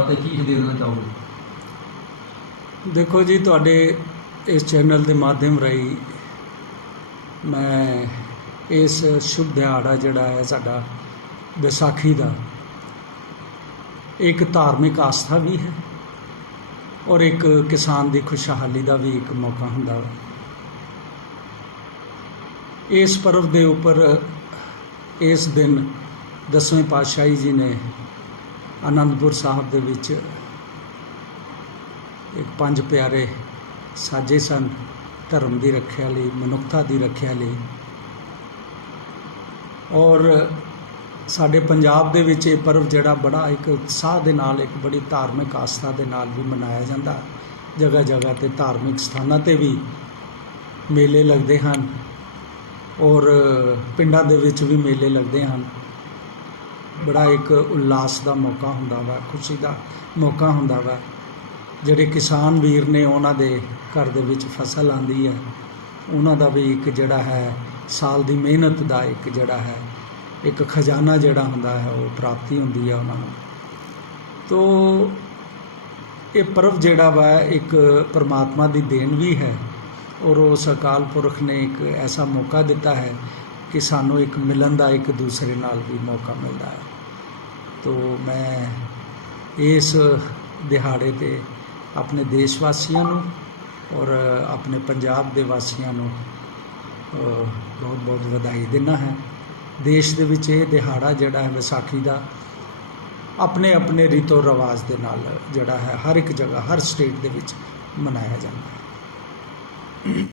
ਵਾਸਤੇ ਕੀ ਦੇ ਦੇਣਾ ਚਾਹੋਗੇ? ਦੇਖੋ ਜੀ, ਤੁਹਾਡੇ ਇਸ ਚੈਨਲ ਦੇ ਮਾਧਿਅਮ ਰਾਹੀਂ ਮੈਂ ਇਸ ਸ਼ੁਭ ਦਿਹਾੜਾ ਜਿਹੜਾ ਹੈ ਸਾਡਾ ਵਿਸਾਖੀ ਦਾ, ਇੱਕ ਧਾਰਮਿਕ ਆਸਥਾ ਵੀ ਹੈ ਔਰ ਇੱਕ ਕਿਸਾਨ ਦੀ ਖੁਸ਼ਹਾਲੀ ਦਾ ਵੀ ਇੱਕ ਮੌਕਾ ਹੁੰਦਾ ਹੈ। ਇਸ ਪਰਵ ਦੇ ਉੱਪਰ ਇਸ ਦਿਨ ਦਸਵੇਂ ਪਾਤਸ਼ਾਹੀ ਜੀ ਨੇ ਆਨੰਦਪੁਰ ਸਾਹਿਬ ਦੇ ਵਿੱਚ ਇੱਕ ਪੰਜ ਪਿਆਰੇ ਸਾਜੇ ਸਨ, ਧਰਮ ਦੀ ਰੱਖਿਆ ਲਈ, ਮਨੁੱਖਤਾ ਦੀ ਰੱਖਿਆ ਲਈ। ਔਰ ਸਾਡੇ ਪੰਜਾਬ ਦੇ ਵਿੱਚ ਇਹ ਪਰਵ ਜਿਹੜਾ ਬੜਾ ਇੱਕ ਉਤਸ਼ਾਹ ਦੇ ਨਾਲ, ਇੱਕ ਬੜੀ ਧਾਰਮਿਕ ਆਸਥਾ ਦੇ ਨਾਲ ਵੀ ਮਨਾਇਆ ਜਾਂਦਾ। ਜਗ੍ਹਾ ਜਗ੍ਹਾ ਤੇ ਧਾਰਮਿਕ ਸਥਾਨਾਂ ਤੇ ਵੀ ਮੇਲੇ ਲੱਗਦੇ ਹਨ। ਔਰ ਪਿੰਡਾਂ ਦੇ ਵਿੱਚ ਵੀ ਮੇਲੇ ਲੱਗਦੇ ਹਨ। ਬੜਾ ਇੱਕ ਉਲਾਸ ਦਾ ਮੌਕਾ ਹੁੰਦਾ ਵਾ, ਖੁਸ਼ੀ ਦਾ ਮੌਕਾ ਹੁੰਦਾ ਵਾ। ਜਿਹੜੇ ਕਿਸਾਨ ਵੀਰ ਨੇ ਉਹਨਾਂ ਦੇ ਘਰ ਦੇ ਵਿੱਚ ਫਸਲ ਆਂਦੀ ਹੈ, ਉਹਨਾਂ ਦਾ ਵੀ ਇੱਕ ਜਿਹੜਾ ਹੈ, ਸਾਲ ਦੀ ਮਿਹਨਤ ਦਾ ਇੱਕ ਜਿਹੜਾ ਹੈ, ਇੱਕ ਖਜ਼ਾਨਾ ਜਿਹੜਾ ਹੁੰਦਾ ਹੈ, ਉਹ ਪ੍ਰਾਪਤੀ ਹੁੰਦੀ ਹੈ ਉਹਨਾਂ ਨੂੰ। ਤੋ ਇਹ ਪਰਵ ਜਿਹੜਾ ਵਾ, ਇੱਕ ਪਰਮਾਤਮਾ ਦੀ ਦੇਣ ਵੀ ਹੈ ਔਰ ਉਸ ਅਕਾਲ ਪੁਰਖ ਨੇ ਇੱਕ ਐਸਾ ਮੌਕਾ ਦਿੱਤਾ ਹੈ ਕਿ ਸਾਨੂੰ ਇੱਕ ਮਿਲਣ ਦਾ ਇੱਕ ਦੂਸਰੇ ਨਾਲ ਵੀ ਮੌਕਾ ਮਿਲਦਾ ਹੈ। ਤੋ ਮੈਂ ਇਸ ਦਿਹਾੜੇ ਤੇ ਆਪਣੇ ਦੇਸ਼ ਵਾਸੀਆਂ ਨੂੰ ਔਰ ਆਪਣੇ ਪੰਜਾਬ ਦੇ ਵਾਸੀਆਂ ਨੂੰ ਬਹੁਤ ਬਹੁਤ ਵਧਾਈ ਦਿੰਦਾ ਹੈ। ਦੇਸ਼ ਦੇ ਵਿੱਚ ਇਹ ਦਿਹਾੜਾ ਜਿਹੜਾ ਹੈ ਵਿਸਾਖੀ ਦਾ ਆਪਣੇ ਆਪਣੇ ਰੀਤੋ ਰਿਵਾਜ ਦੇ ਨਾਲ ਜਿਹੜਾ ਹੈ ਹਰ ਇੱਕ ਜਗ੍ਹਾ, ਹਰ ਸਟੇਟ ਦੇ ਵਿੱਚ ਮਨਾਇਆ ਜਾਂਦਾ ਹੈ।